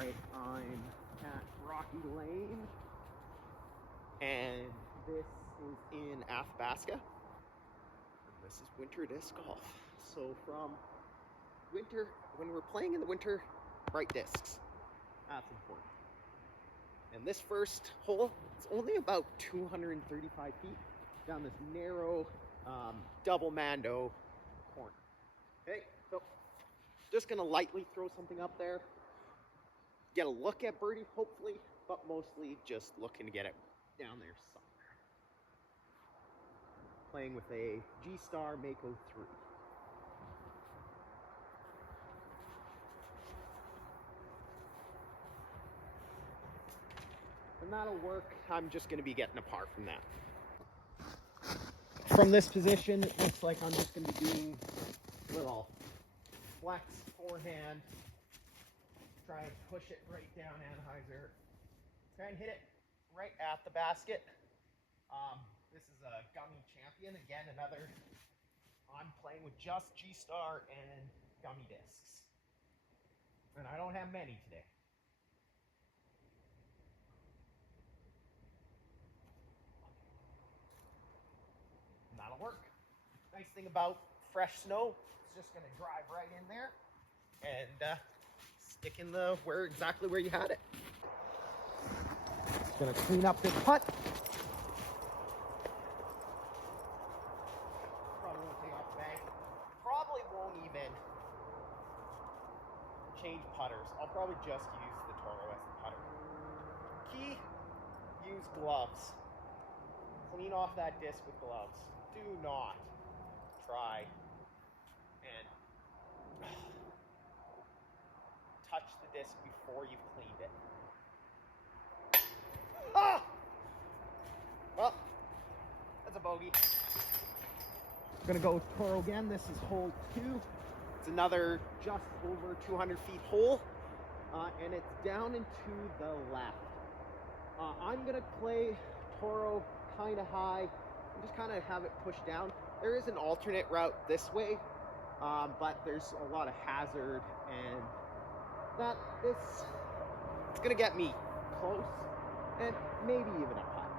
Alright, I'm at Rocky Lane, and this is in Athabasca, and this is winter disc golf. So from winter, when we're playing in the winter, bright discs, that's important. And this first hole, it's only about 235 feet down this narrow double Mando corner. Okay, so just gonna lightly throw something up there, get a look at birdie hopefully, but mostly just looking to get it down there somewhere. Playing with a G-Star Mako 3. And that'll work. I'm just gonna be getting a par from that. From this position, it looks like I'm just gonna be doing a little flex forehand. Try and push it right down Anheuser. Try and hit it right at the basket. This is a gummy champion. Again, I'm playing with just G-Star and gummy discs. And I don't have many today. And that'll work. Nice thing about fresh snow, it's just gonna drive right in there and stick in exactly where you had it. Just gonna clean up this putt. Probably won't take off the bag. Probably won't even change putters. I'll probably just use the Toro as the putter. Key, use gloves. Clean off that disc with gloves. Do not try and touch the disc before you've cleaned it. Ah! Well, that's a bogey. I'm gonna go with Toro again. This is hole 2. It's another just over 200 feet hole, and it's down and to the left. I'm gonna play Toro kind of high and just kind of have it pushed down. There is an alternate route this way, but there's a lot of hazard, and it's gonna get me close and maybe even a putt.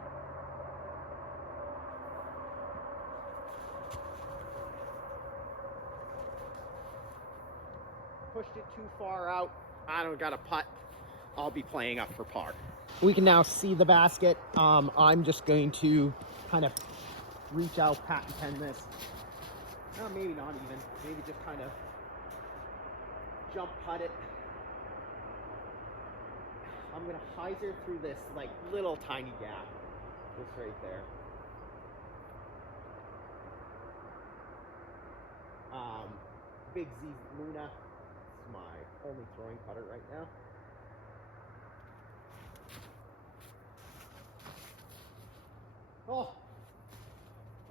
Pushed it too far out. I don't got a putt. I'll be playing up for par. We can now see the basket. I'm just going to kind of reach out, pat and pen this. Maybe not even. Maybe just kind of jump putt it. I'm gonna hyzer through this like little tiny gap. Just right there. Big Z Luna. This is my only throwing putter right now. Oh,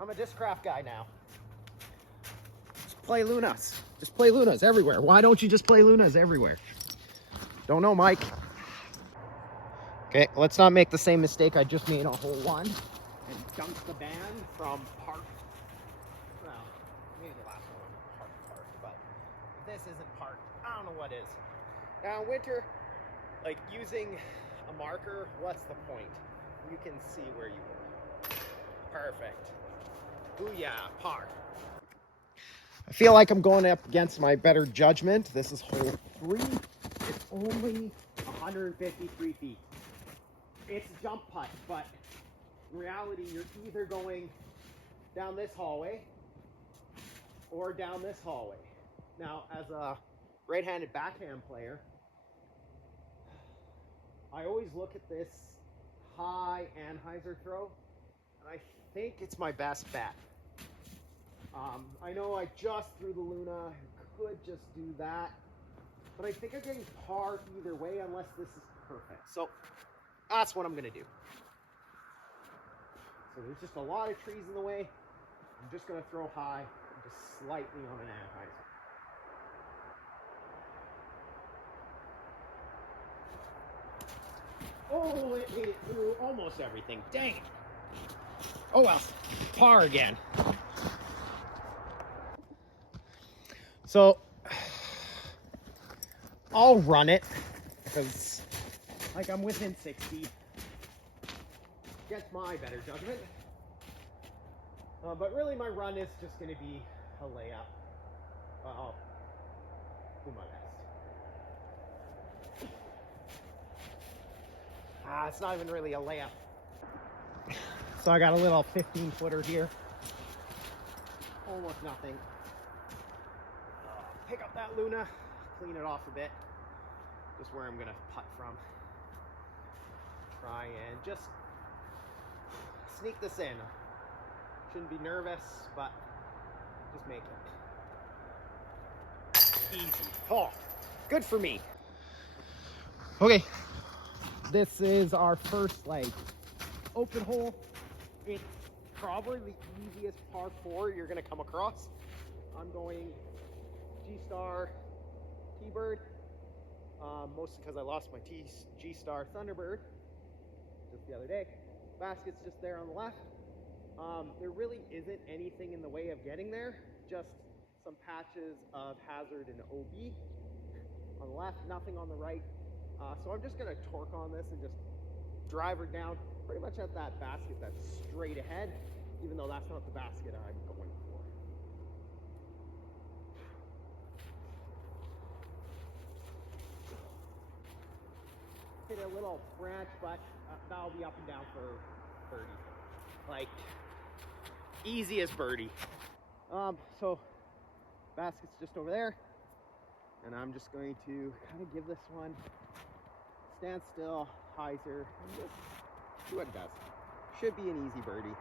I'm a Discraft guy now. Just play Lunas. Just play Lunas everywhere. Why don't you just play Lunas everywhere? Don't know, Mike. Okay, let's not make the same mistake I just made on hole 1 and dunk the band from park. Well, maybe the last one was park, but if this isn't park, I don't know what is. Now, in winter, like using a marker, what's the point? You can see where you were. Perfect. Booyah, par. I feel like I'm going up against my better judgment. This is hole 3. It's only 153 feet. It's a jump putt, but in reality, you're either going down this hallway or down this hallway. Now, as a right-handed backhand player, I always look at this high Anheuser throw, and I think it's my best bet. I know I just threw the Luna, could just do that, but I think I'm getting par either way unless this is perfect. So that's what I'm gonna do. So there's just a lot of trees in the way. I'm just gonna throw high and just slightly on an Anheuser. Oh, it made it through almost everything. Dang it. Oh well, par again. So I'll run it. because like I'm within 60. Gets my better judgment. But really my run is just going to be a layup. I'll do my best. It's not even really a layup. So I got a little 15-footer here. Almost nothing. Pick up that Luna, clean it off a bit. Just where I'm gonna putt from. Try and just sneak this in. Shouldn't be nervous, but just make it easy. Oh, good for me. Okay, this is our first like open hole. It's probably the easiest par 4 you're gonna come across. I'm going G-Star T-Bird, mostly because I lost my G-Star Thunderbird just the other day. Basket's just there on the left. There really isn't anything in the way of getting there, just some patches of hazard and OB on the left, nothing on the right. So I'm just gonna torque on this and just drive her down pretty much at that basket that's straight ahead, even though that's not the basket I'm going for. Hit a little branch, but that'll be up and down for birdie. Like, easy as birdie. So basket's just over there, and I'm just going to kind of give this one stand still, hyzer, and just see what it does. Should be an easy birdie.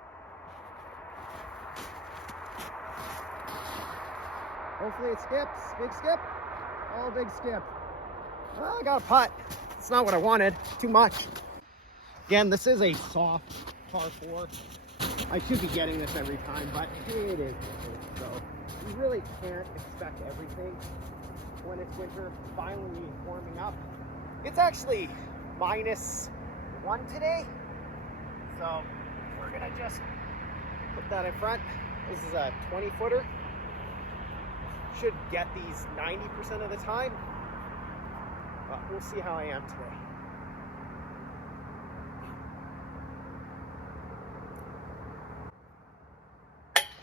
Hopefully it skips. Big skip. Oh, big skip. Well, I got a putt. It's not what I wanted. Too much. Again, this is a soft par 4. I should be getting this every time, but it is winter, so you really can't expect everything when it's winter. Finally warming up. It's actually -1 today, so we're gonna just put that in front. This is a 20-footer. Should get these 90% of the time, but we'll see how I am today.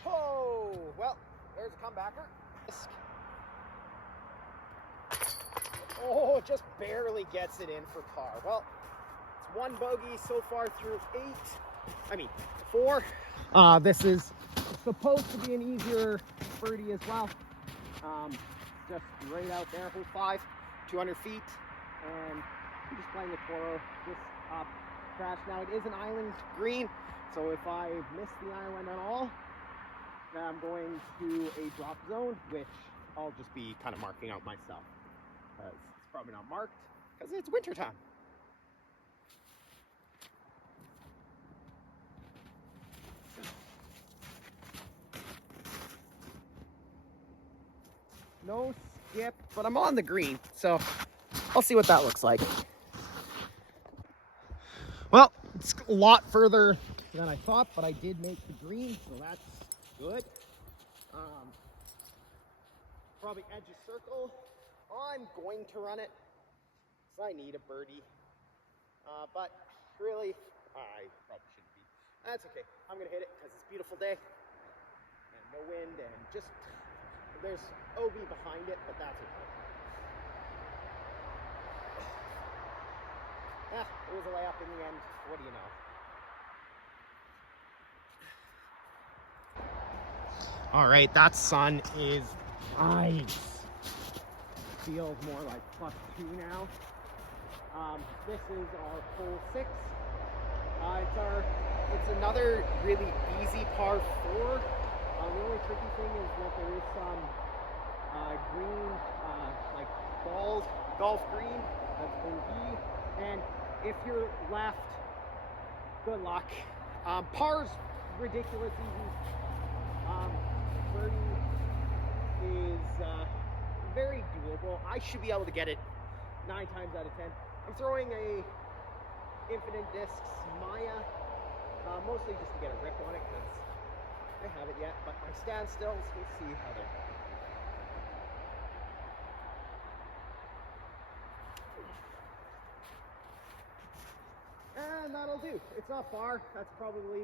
Oh, well, there's a comebacker. Oh, just barely gets it in for par. Well, it's 1 bogey so far through 4. This is supposed to be an easier birdie as well. Just right out there, hole 5, 200 feet, and I'm just playing the Toro, just up crash. Now it is an island green, so if I miss the island at all, then I'm going to a drop zone, which I'll just be kind of marking out myself. It's probably not marked because it's winter time. No skip, but I'm on the green, so I'll see what that looks like. Well, it's a lot further than I thought, but I did make the green, so that's good. Probably edge of circle. I'm going to run it, so I need a birdie. But really, I probably shouldn't be. That's okay. I'm going to hit it because it's a beautiful day and no wind, and just there's OB behind it, but that's okay. It was a layup in the end. What do you know? All right, that sun is nice. Feels more like +2 now. This is our hole 6. It's another really easy par 4. The only tricky thing is that there is some green, like golf green, that's OB. And if you're left, good luck. Par's ridiculous easy. Birdie is very doable. I should be able to get it 9 times out of 10. I'm throwing a Infinite Discs Maya, mostly just to get a rip on it because I have it yet, but my standstills, we'll see how they're going. and that'll do. It's not far. That's probably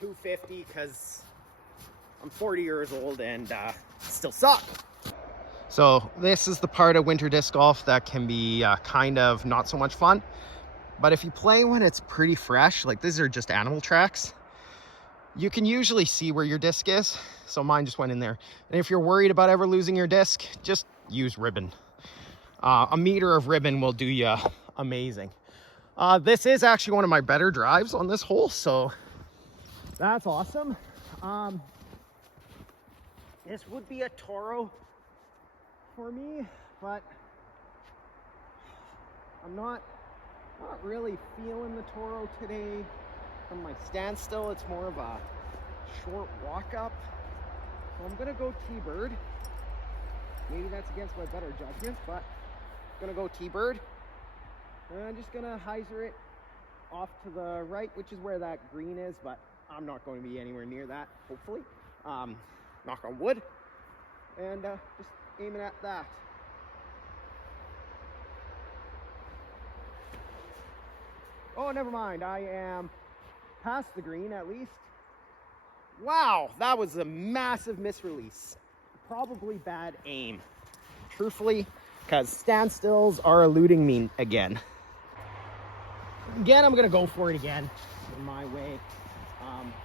250 because I'm 40 years old and still suck. So this is the part of winter disc golf that can be kind of not so much fun. But if you play when it's pretty fresh, like these are just animal tracks, you can usually see where your disc is. So mine just went in there. And if you're worried about ever losing your disc, just use ribbon. A meter of ribbon will do you amazing. This is actually one of my better drives on this hole, so that's awesome. This would be a Toro for me, but I'm not really feeling the Toro today. From my standstill, it's more of a short walk up. So I'm gonna go T-bird. Maybe that's against my better judgment, but I'm gonna go T-bird. And I'm just gonna hyzer it off to the right, which is where that green is, but I'm not going to be anywhere near that, hopefully. Knock on wood. And just aiming at that. Oh, never mind. I am past the green at least. Wow, that was a massive misrelease. Probably bad aim, truthfully, because standstills are eluding me again. Again, I'm gonna go for it again in my way.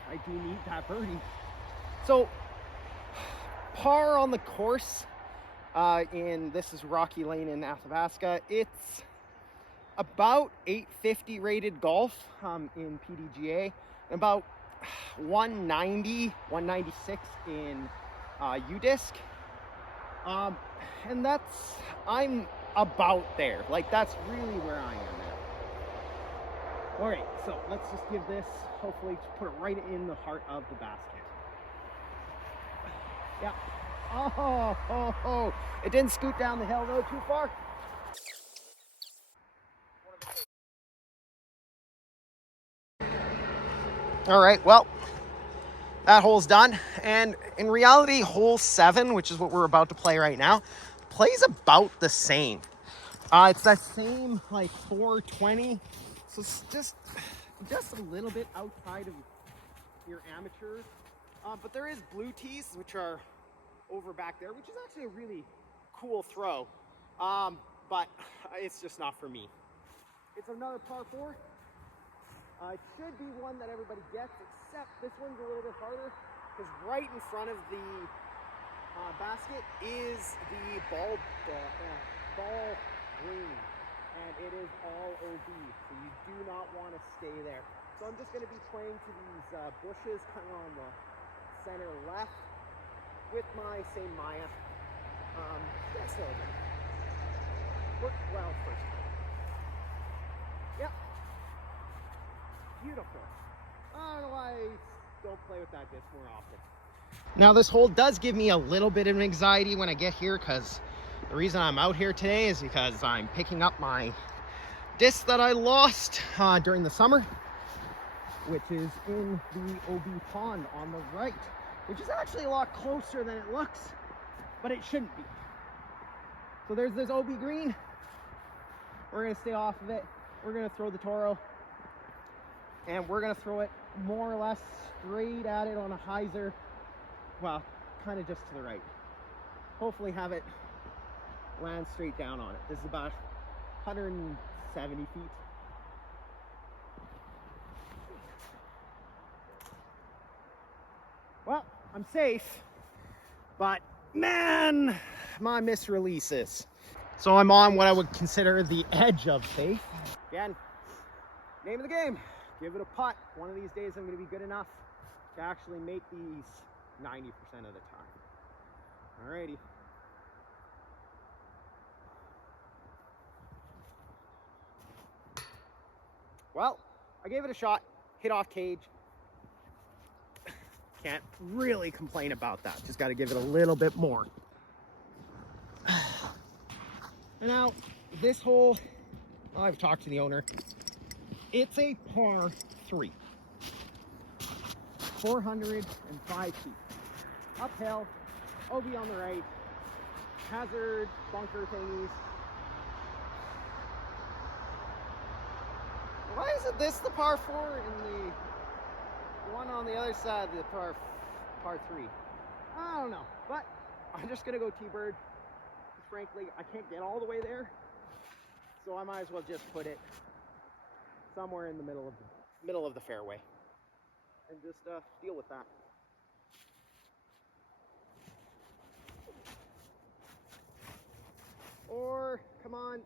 I do need that birdie. So, par on the course this is Rocky Lane in Athabasca. It's about 850 rated golf in PDGA, and about 190, 196 in UDisc. And I'm about there. Like, that's really where I am at. All right, so let's just give this, hopefully, to put it right in the heart of the basket. Yeah. Oh, it didn't scoot down the hill though too far. All right, well, that hole's done. And in reality, hole 7, which is what we're about to play right now, plays about the same. It's that same like 420. So it's just a little bit outside of your amateurs. But there is blue tees, which are over back there, which is actually a really cool throw. But it's just not for me. It's another par 4. It should be one that everybody gets, except this one's a little bit harder because right in front of the basket is the ball green, and it is all OB, so you do not want to stay there. So I'm just going to be playing to these bushes kind of on the center left with my same Maya. That's still good. Worked well first time. Yep. Beautiful. I don't know why I don't play with that disc more often. Now this hole does give me a little bit of anxiety when I get here, because the reason I'm out here today is because I'm picking up my disc that I lost during the summer, which is in the OB pond on the right, which is actually a lot closer than it looks, but it shouldn't be. So there's this OB green. We're gonna stay off of it. We're gonna throw the Toro, and we're gonna throw it more or less straight at it on a hyzer. Well, kind of just to the right. Hopefully have it land straight down on it. This is about 170 feet. Well, I'm safe, but man, my misreleases. So I'm on what I would consider the edge of safe. Again, name of the game, give it a putt. One of these days I'm gonna be good enough to actually make these 90% of the time. Alrighty. Well, I gave it a shot, hit off cage. Can't really complain about that. Just got to give it a little bit more. And now, this hole, I've talked to the owner. It's a par 3. 405 feet. Uphill, OB on the right, hazard, bunker thingies. Why is Isn't this the par 4 and the one on the other side of the par 3? I don't know, but I'm just gonna go T-bird. Frankly, I can't get all the way there, so I might as well just put it somewhere in the middle of the fairway and just deal with that. Or come on.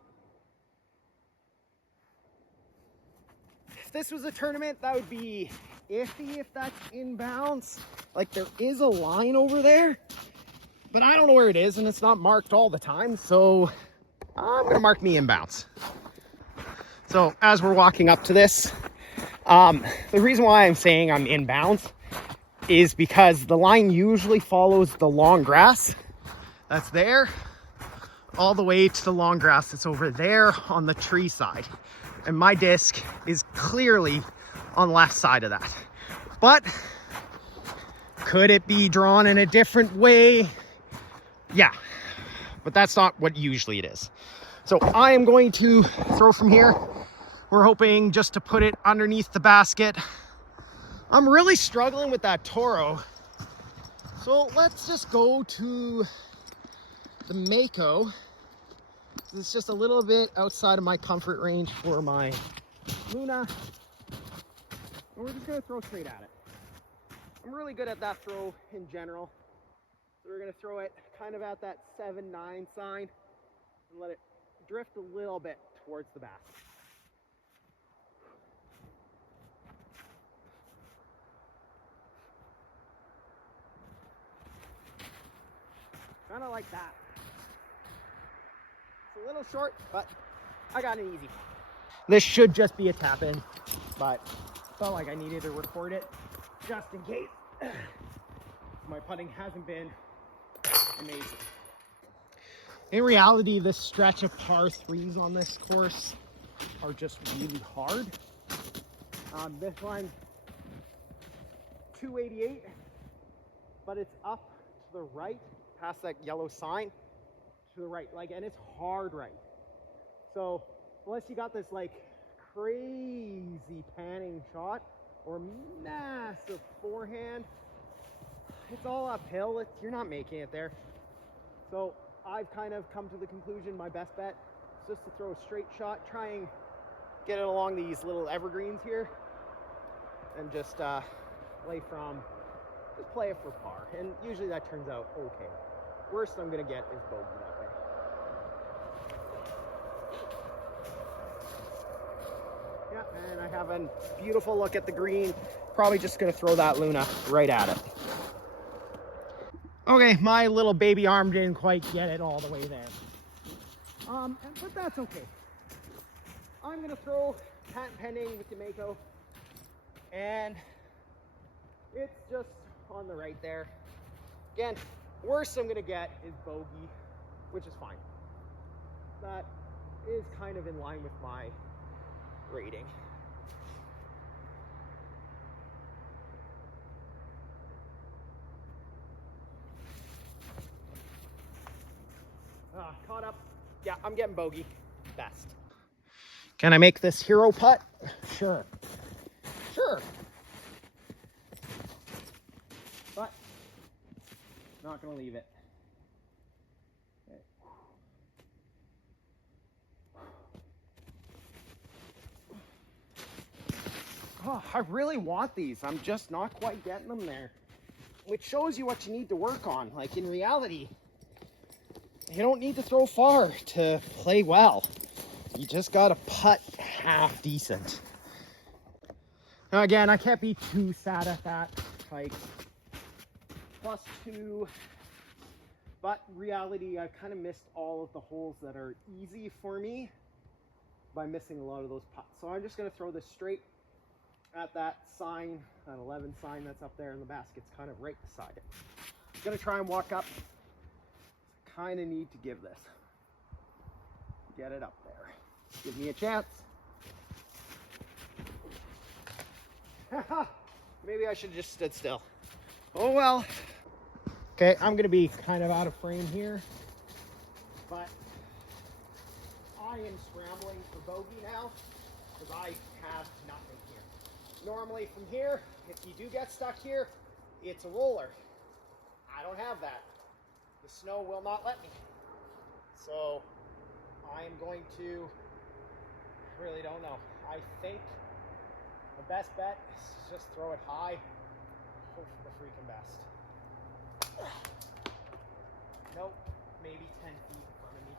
If this was a tournament, that would be iffy if that's inbounds. Like, there is a line over there, but I don't know where it is, and it's not marked all the time, so I'm gonna mark me inbounds. So as we're walking up to this, the reason why I'm saying I'm inbounds is because the line usually follows the long grass that's there all the way to the long grass that's over there on the tree side. And my disc is clearly on the left side of that. But could it be drawn in a different way? Yeah, but that's not what usually it is. So I am going to throw from here. We're hoping just to put it underneath the basket. I'm really struggling with that Toro. So let's just go to the Mako. It's just a little bit outside of my comfort range for my Luna. And we're just gonna throw straight at it. I'm really good at that throw in general. So we're gonna throw it kind of at that 7-9 sign and let it drift a little bit towards the basket. Kind of like that. It's a little short, but I got it easy. This should just be a tap in, but felt like I needed to record it just in case. My putting hasn't been amazing. In reality, this stretch of par 3s on this course are just really hard. This line 288, but it's up to the right past that yellow sign to the right, like, and it's hard right. So unless you got this like crazy panning shot or massive forehand, it's all uphill. You're not making it there. So I've kind of come to the conclusion my best bet is just to throw a straight shot, try and get it along these little evergreens here, and just play it for par. And usually that turns out okay. Worst I'm gonna get is bogey that way. Yeah, and I have a beautiful look at the green. Probably just gonna throw that Luna right at it. Okay, my little baby arm didn't quite get it all the way there. But that's okay. I'm gonna throw patent pending with the Mako, and it's just on the right there. Again, worst I'm gonna get is bogey, which is fine. That is kind of in line with my rating. Caught up. Yeah, I'm getting bogey. Best. Can I make this hero putt? Sure. Sure. But not gonna leave it. Okay. Oh, I really want these. I'm just not quite getting them there. Which shows you what you need to work on. Like, in reality, you don't need to throw far to play well. You just gotta putt half decent. Now again, I can't be too sad at that. Like, +2. But in reality, I've kind of missed all of the holes that are easy for me by missing a lot of those putts. So I'm just gonna throw this straight at that sign, that 11 sign that's up there, and the basket's kind of right beside it. I'm gonna try and walk up. Kind of need to give this. Get it up there. Give me a chance. Maybe I should have just stood still. Oh well. Okay, I'm gonna be kind of out of frame here, but I am scrambling for bogey now. because I have nothing here. Normally from here, if you do get stuck here, it's a roller. I don't have that. The snow will not let me. So I'm going to, really don't know. I think the best bet is just throw it high, hope for the freaking best. Nope, maybe 10 feet in front of me.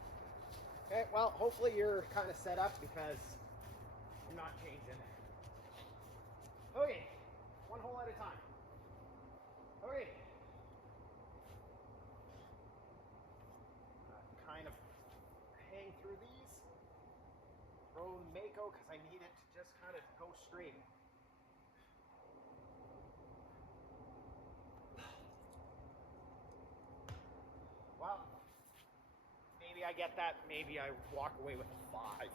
Okay, well, hopefully you're kind of set up because I'm not changing. Okay, one hole at a time. Okay. Kind of hang through these. Throw Mako because I need it to just kind of go straight. Well, maybe I get that. Maybe I walk away with a 5.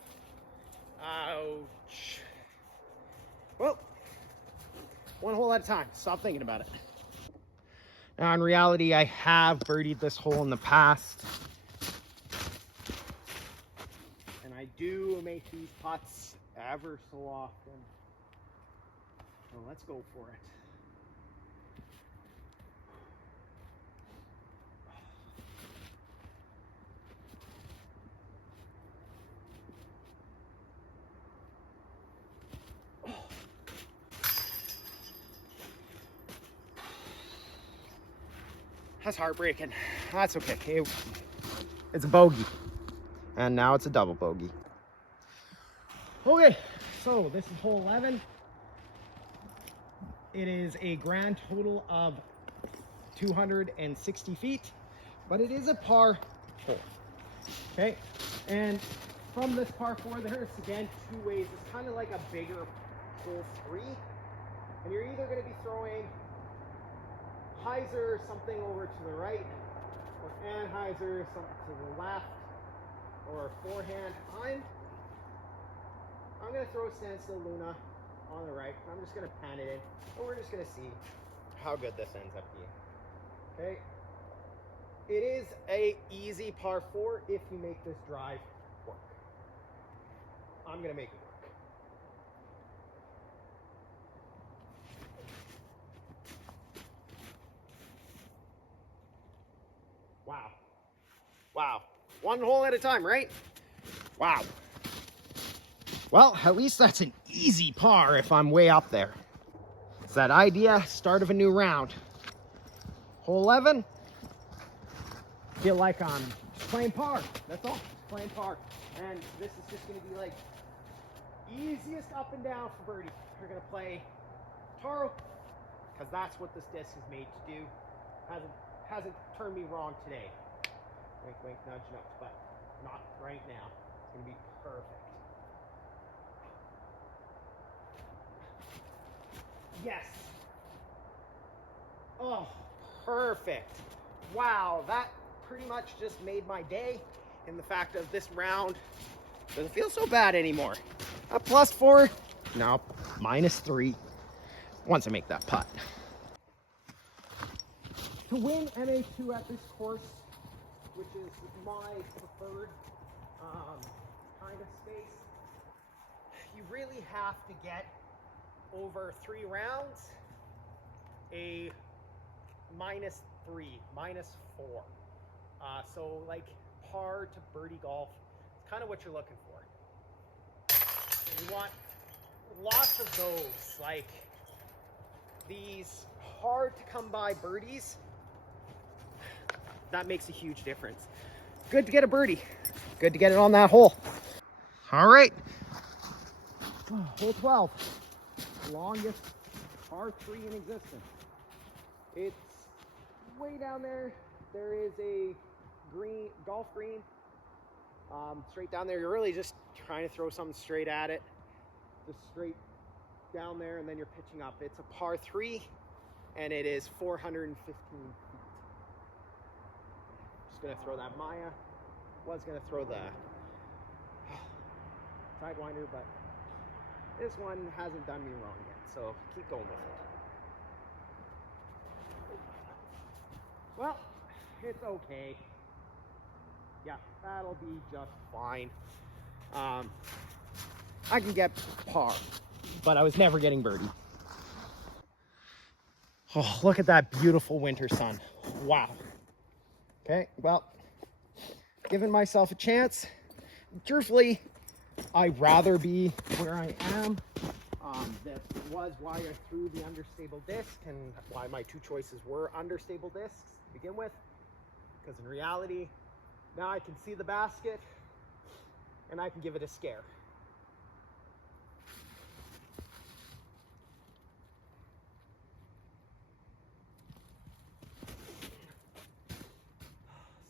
Ouch. Well, one hole at a time. Stop thinking about it. Now, in reality, I have birdied this hole in the past. And I do make these putts ever so often. So let's go for it. That's heartbreaking. That's okay. It's a bogey. And now it's a double bogey. Okay, so this is hole 11. It is a grand total of 260 feet, but it is a par 4. Okay, and from this par 4, there's again 2 ways. It's kind of like a bigger hole 3, and you're either going to be throwing hyzer something over to the right, or anhyzer something to the left, or forehand. I'm going to throw Standstill Luna on the right. I'm just going to pan it in, and we're just going to see how good this ends up being. Okay, it is a easy par 4 if you make this drive work. I'm going to make it work. Wow. Wow. One hole at a time, right? Wow. Well, at least that's an easy par if I'm way up there. It's that idea, start of a new round. Hole 11, feel like I'm just playing par. That's all, just playing par. And this is just gonna be like easiest up and down for birdie. We're gonna play Taro, because that's what this disc is made to do. Hasn't turned me wrong today. Wink, wink, nudge, nudge, but not right now. It's gonna be perfect. Yes. Oh, perfect. Wow, that pretty much just made my day in the fact of this round doesn't feel so bad anymore. A +4, no, -3 once I make that putt. To win MA2 at this course, which is my preferred kind of space, you really have to get over 3 rounds a -3, -4. So like par to birdie golf, it's kind of what you're looking for. And you want lots of those, like these hard to come by birdies. That makes a huge difference. Good to get a birdie. Good to get it on that hole. All right. Hole 12. Longest par 3 in existence. It's way down there. There is a green, golf green, straight down there. You're really just trying to throw something straight at it, just straight down there, and then you're pitching up. It's a par 3, and it is 415 feet. Just gonna throw that Maya. Was gonna throw the Sidewinder, but this one hasn't done me wrong yet, so keep going with it. Well, it's okay. Yeah, that'll be just fine. I can get par, but I was never getting birdie. Oh, look at that beautiful winter sun. Wow. Okay, well, giving myself a chance. Truthfully, I'd rather be where I am. That was why I threw the understable disc and why my two choices were understable discs to begin with. Because in reality, now I can see the basket and I can give it a scare.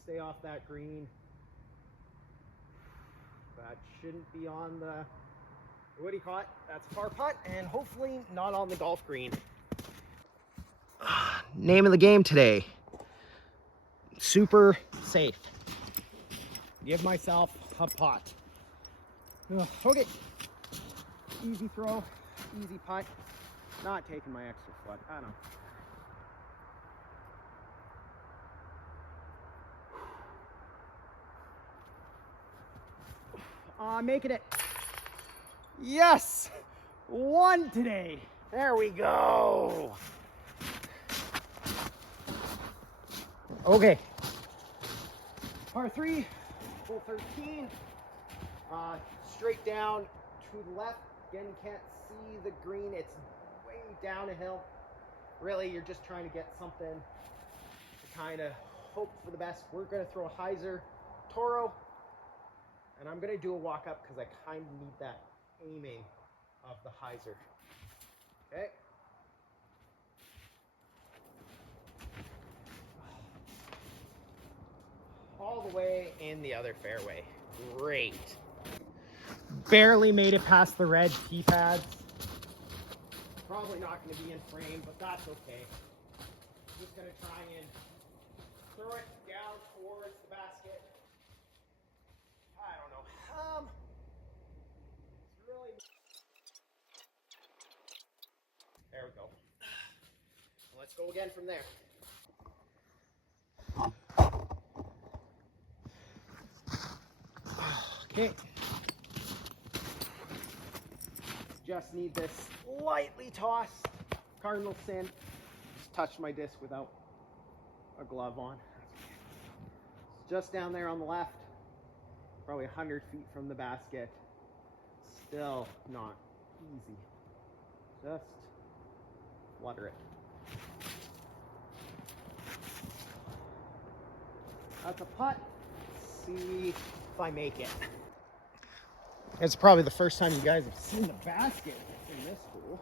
Stay off that green. That shouldn't be on the, what do you call it? That's a far putt, and hopefully not on the golf green. Name of the game today. Super safe. Give myself a putt. Okay. Easy throw, easy putt. Not taking my extra foot. I don't know. Making it. Yes! One today. There we go. Okay. Par 3, hole 13. Straight down to the left. Again, you can't see the green. It's way down a hill. Really, you're just trying to get something to kind of hope for the best. We're going to throw a hyzer Toro. And I'm going to do a walk up because I kind of need that aiming of the hyzer. Okay. All the way in the other fairway. Great. Barely made it past the red tee pads. Probably not going to be in frame, but that's okay. I'm just going to try and throw it down towards the basket. I don't know. It's really... There we go. Let's go again from there. Okay. Just need this lightly tossed cardinal sin. Just touched my disc without a glove on. It's just down there on the left, probably 100 feet from the basket. Still not easy. Just flutter it. That's a putt. See if I make it. It's probably the first time you guys have seen the basket in this hole.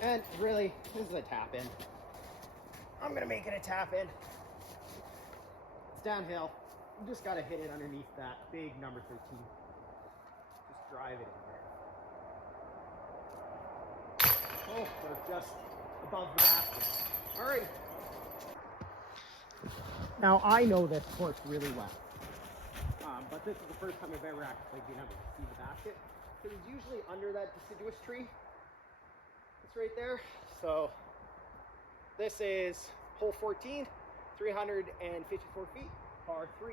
And really, this is a tap in. I'm gonna make it a tap in. It's downhill. You just gotta hit it underneath that big number 13. Just drive it in there. Oh, they're just above the basket. All right. Now I know this course really well. But this is the first time I've ever actually been able to see the basket. Because it's usually under that deciduous tree. It's right there. So this is hole 14, 354 feet, par 3.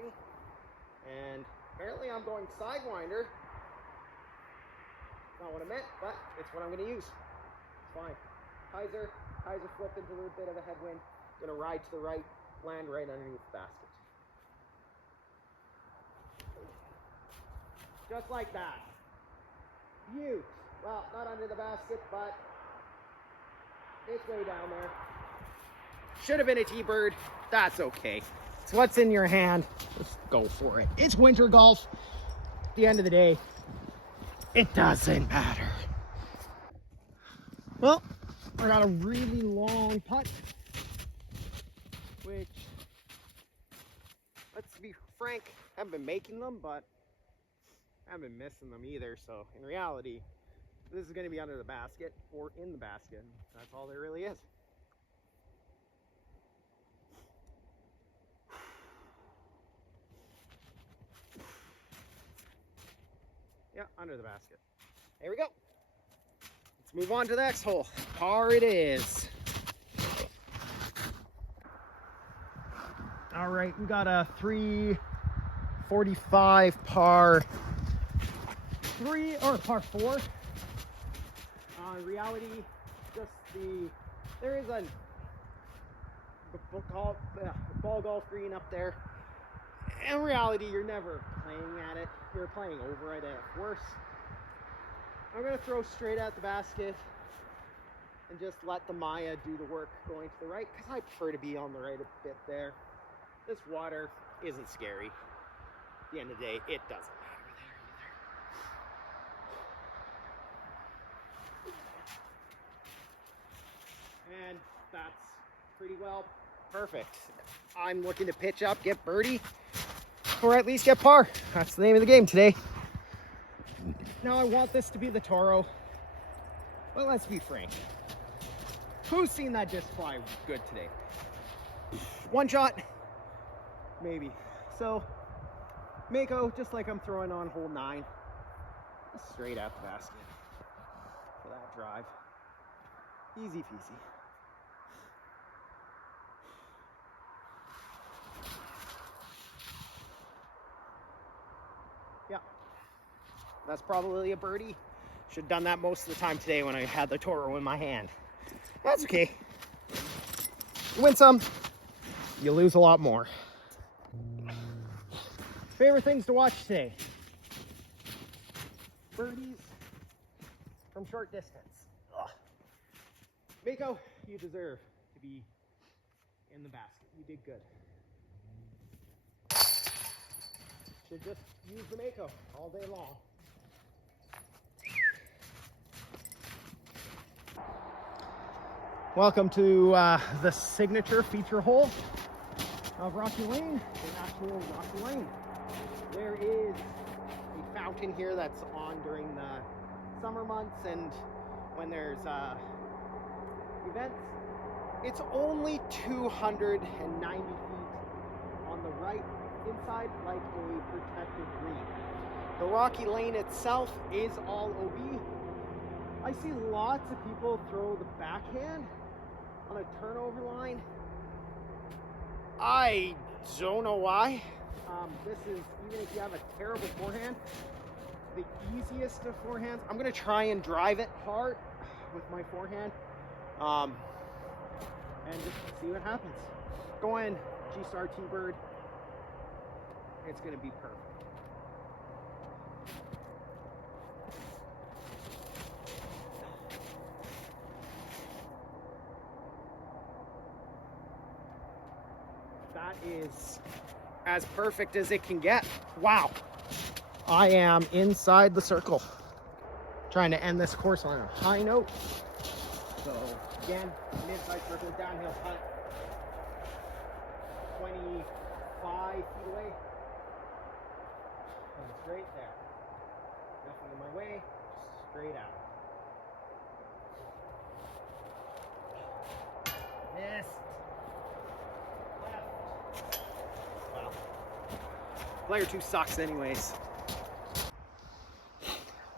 And apparently I'm going sidewinder. Not what I meant, but it's what I'm going to use. It's fine. Hyzer flip into a little bit of a headwind. Going to ride to the right, land right underneath the basket. Just like that. Huge. Well, not under the basket, but it's way down there. Should have been a T-bird. That's okay. It's what's in your hand. Let's go for it. It's winter golf. At the end of the day, it doesn't matter. Well, I got a really long putt, which, let's be frank, I haven't been making them, but I haven't been missing them either. So in reality, this is going to be under the basket or in the basket. That's all there really is. Yeah, under the basket. There we go. Let's move on to the next hole. Par it is. All right, we got a 345 par. 3 or par 4. In reality, just there is a ball golf green up there. In reality, you're never playing at it. You're playing over it at worse. I'm going to throw straight at the basket and just let the Maya do the work going to the right, because I prefer to be on the right a bit there. This water isn't scary. At the end of the day, it doesn't matter there either. And that's pretty well perfect. I'm looking to pitch up, get birdie, or at least get par. That's the name of the game today. Now I want this to be the Toro. But let's be frank. Who's seen that disc fly good today? One shot? Maybe. So, Mako, just like I'm throwing on hole 9, straight at the basket for that drive. Easy peasy. Yeah. That's probably a birdie. Should have done that most of the time today when I had the Toro in my hand. That's okay. You win some, you lose a lot more. Favorite things to watch today? Birdies from short distance. Ugh. Mako, you deserve to be in the basket. You did good. Should just use the Mako all day long. Welcome to the signature feature hole of Rocky Lane, the actual Rocky Lane. There is a fountain here that's on during the summer months and when there's events. It's only 290 feet on the right inside, like a protected green. The Rocky Lane itself is all OB. I see lots of people throw the backhand on a turnover line. I don't know why. This is, even if you have a terrible forehand, the easiest of forehands. I'm gonna try and drive it hard with my forehand, and just see what happens. Go in, G-Star T-Bird. It's gonna be perfect. That is as perfect as it can get. Wow. I am inside the circle. Trying to end this course on a high note. So again, mid-side circle, downhill putt. 25 feet away. And straight there. Nothing in my way, just straight out. Missed. Wow. Player 2 sucks anyways.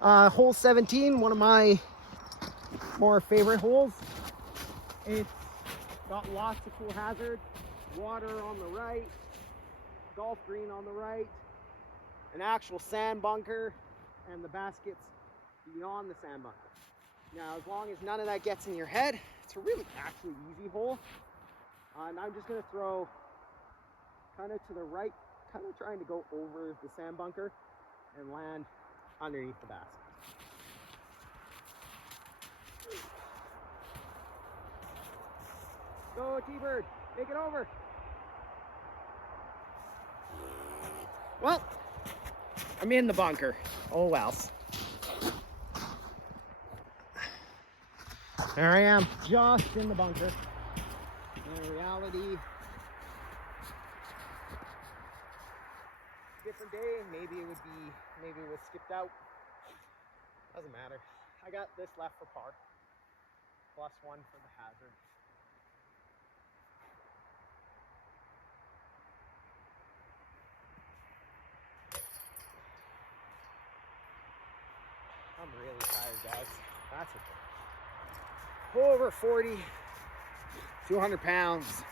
Hole 17, one of my more favorite holes. It's got lots of cool hazards. Water on the right, golf green on the right, an actual sand bunker, and the baskets beyond the sand bunker. Now, as long as none of that gets in your head, it's a really actually easy hole. And I'm just going to throw kind of to the right, kind of trying to go over the sand bunker and land underneath the basket. Go T-Bird, take it over. Well, I'm in the bunker. Oh well. There I am, just in the bunker. In reality, different day, maybe it was skipped out. Doesn't matter. I got this left for par. +1 for the hazard. I'm really tired, guys. That's okay. Over 40, 200 pounds.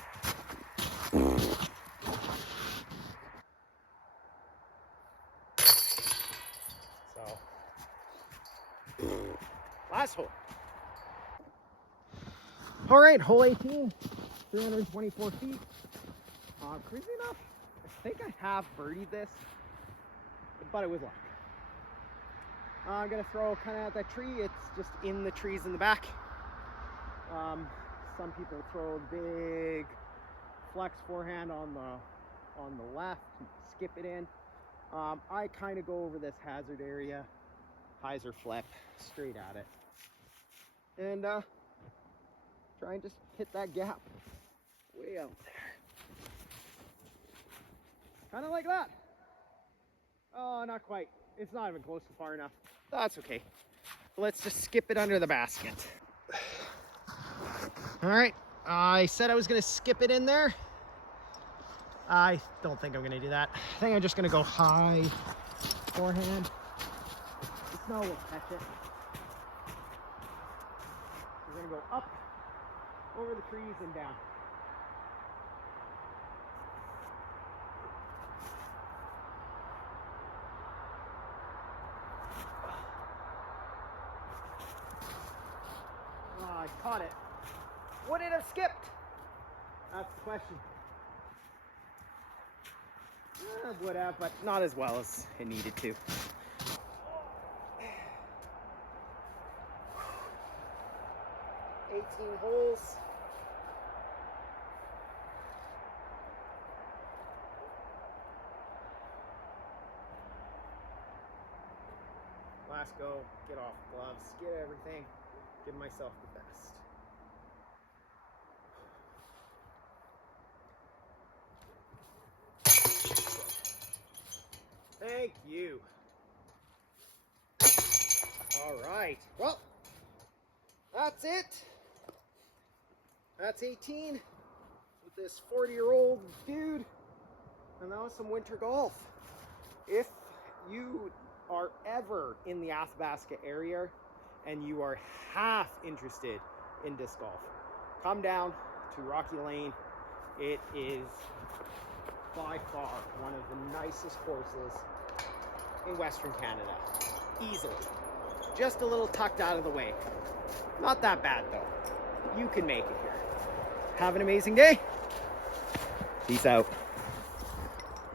So, Last hole. All right, hole 18, 324 feet. Crazy enough, I think I have birdied this, but it was luck. I'm gonna throw kind of at that tree. It's just in the trees in the back. Some people throw a big flex forehand on the left, skip it in. I kind of go over this hazard area, hyzer flip, straight at it, and try and just hit that gap way out there. Kind of like that. Oh, not quite. It's not even close to far enough. That's okay. Let's just skip it under the basket. All right, I said I was gonna skip it in there. I don't think I'm gonna do that. I think I'm just gonna go high forehand. The snow will catch it. We're gonna go up over the trees and down. Oh, I caught it. Would it have skipped? That's the question. Would have, but not as well as it needed to. Holes. Last go, get off gloves, get everything, give myself the best. Thank you. All right, well, that's it. That's 18 with this 40-year-old dude, and that was some winter golf. If you are ever in the Athabasca area and you are half interested in disc golf, come down to Rocky Lane. It is by far one of the nicest courses in Western Canada, easily. Just a little tucked out of the way. Not that bad though. You can make it here. Have an amazing day. Peace out.